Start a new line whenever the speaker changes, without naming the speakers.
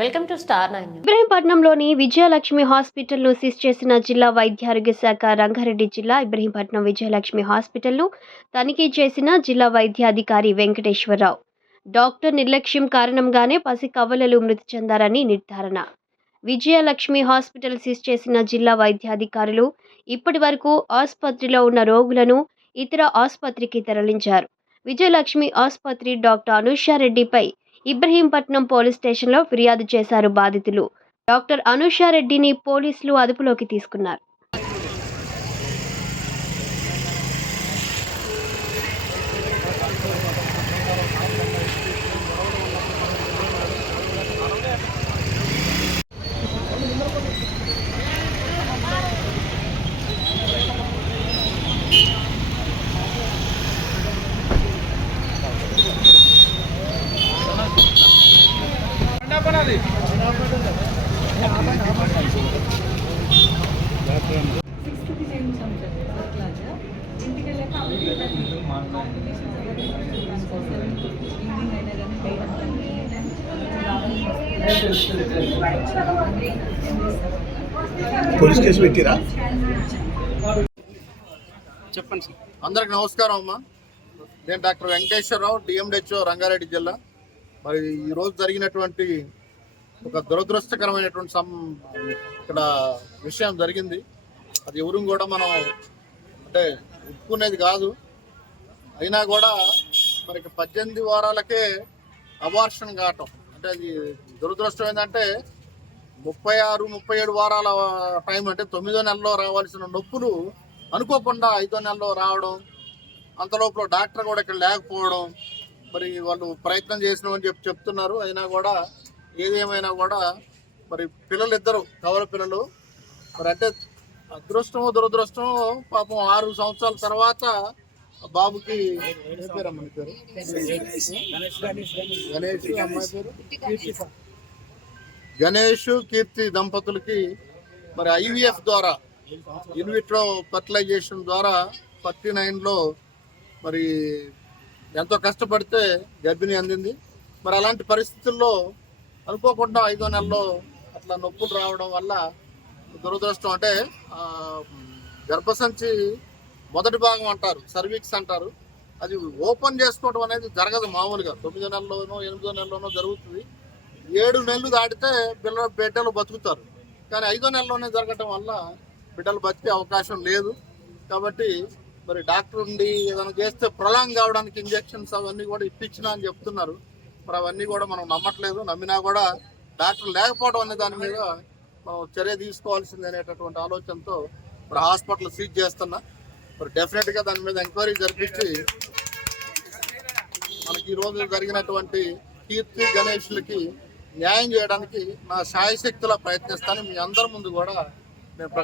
Welcome to star nine
ఇబ్రహీంపట్నంలోని విజయలక్ష్మి హాస్పిటల్ను seize చేసిన జిల్లా వైద్యారోగ్య శాఖ రంగారెడ్డి జిల్లా ఇబ్రహీంపట్నం విజయలక్ష్మి హాస్పిటల్ను తనిఖీ చేసిన జిల్లా వైద్యాధికారి వెంకటేశ్వరరావు. డాక్టర్ నిర్లక్ష్యం కారణంగానే పసి కవలలు మృతి చెందారని నిర్ధారణ. విజయలక్ష్మి హాస్పిటల్ సీజ్ చేసిన జిల్లా వైద్యాధికారులు ఇప్పటి వరకు ఆసుపత్రిలో ఉన్న రోగులను ఇతర ఆసుపత్రికి తరలించారు. విజయలక్ష్మి ఆసుపత్రి డాక్టర్ అనుషారెడ్డిపై ఇబ్రహీంపట్నం పోలీస్ స్టేషన్లో ఫిర్యాదు చేశారు బాధితులు. డాక్టర్ అనుషారెడ్డిని పోలీసులు అదుపులోకి తీసుకున్నారు.
సిక్స్త్కి చేయించాం సార్ ఫస్ట్ క్లాస్ ఇంటికి వెళ్ళాక కాంప్లికేషన్స్ ఈవినింగ్ అయినా కానీ
పోలీస్ కేసు పెట్టిరా?
చెప్పండి సార్.
అందరికి నమస్కారం అమ్మా. నేను డాక్టర్ వెంకటేశ్వరరావు డిఎండిహెచ్ఓ రంగారెడ్డి జిల్లా. మరి ఈరోజు జరిగినటువంటి ఒక దురదృష్టకరమైనటువంటి సం ఇక్కడ విషయం జరిగింది. అది ఎవరు కూడా మనం అంటే ఒప్పుకునేది కాదు. అయినా కూడా మరి పద్దెనిమిది వారాలకే అబార్షన్ కావటం. అంటే అది దురదృష్టం ఏంటంటే ముప్పై ఆరు ముప్పై ఏడు వారాల టైం అంటే తొమ్మిదో నెలలో రావాల్సిన నొప్పులు అనుకోకుండా ఐదో నెలలో రావడం అంతలోపల డాక్టర్ కూడా ఇక్కడ లేకపోవడం మరి వాళ్ళు ప్రయత్నం చేసినామని చెప్పి చెప్తున్నారు. అయినా కూడా ఏదేమైనా కూడా మరి పిల్లలు ఇద్దరు కవల పిల్లలు మరి అంటే అదృష్టమో దురదృష్టమో పాపం ఆరు సంవత్సరాల తర్వాత ఆ బాబుకి ఏ పేరు గణేష్ అమ్మాయి పేరు? గణేష్ కీర్తి దంపతులకి మరి ఐవీఎఫ్ ద్వారా ఇన్విట్రో ఫర్టిలైజేషన్ ద్వారా ఫార్టీ నైన్లో మరి ఎంతో కష్టపడితే గర్భిణి అందింది. మరి అలాంటి పరిస్థితుల్లో అనుకోకుండా ఐదో నెలలో అట్లా నొప్పులు రావడం వల్ల దురదృష్టం అంటే గర్భసంచి మొదటి భాగం అంటారు సర్వీక్స్ అంటారు. అది ఓపెన్ చేసుకోవడం అనేది జరగదు మామూలుగా. తొమ్మిదో నెలలోనో ఎనిమిదో నెలలోనో జరుగుతుంది. ఏడు నెలలు దాటితే పిల్లలు బిడ్డలు బతుకుతారు. కానీ ఐదో నెలలోనే జరగటం వల్ల బిడ్డలు బతికే అవకాశం లేదు. కాబట్టి మరి డాక్టర్ ఉండి ఏదైనా చేస్తే ప్రొలాంగ్ కావడానికి ఇంజెక్షన్స్ అవన్నీ కూడా ఇప్పించినా అని చెప్తున్నారు. మరి అవన్నీ కూడా మనం నమ్మట్లేదు. నమ్మినా కూడా డాక్టర్ లేకపోవడం అనే దాని మీద మనం చర్య తీసుకోవాల్సింది అనేటటువంటి ఆలోచనతో మరి హాస్పిటల్ సీజ్ చేస్తున్నా. మరి డెఫినెట్గా దాని మీద ఎంక్వైరీ జరిపించి మనకి ఈ రోజు జరిగినటువంటి కీర్తి గణేష్లకి న్యాయం చేయడానికి నా శాయశక్తిలా ప్రయత్నిస్తాను మీ అందరి ముందు కూడా నేను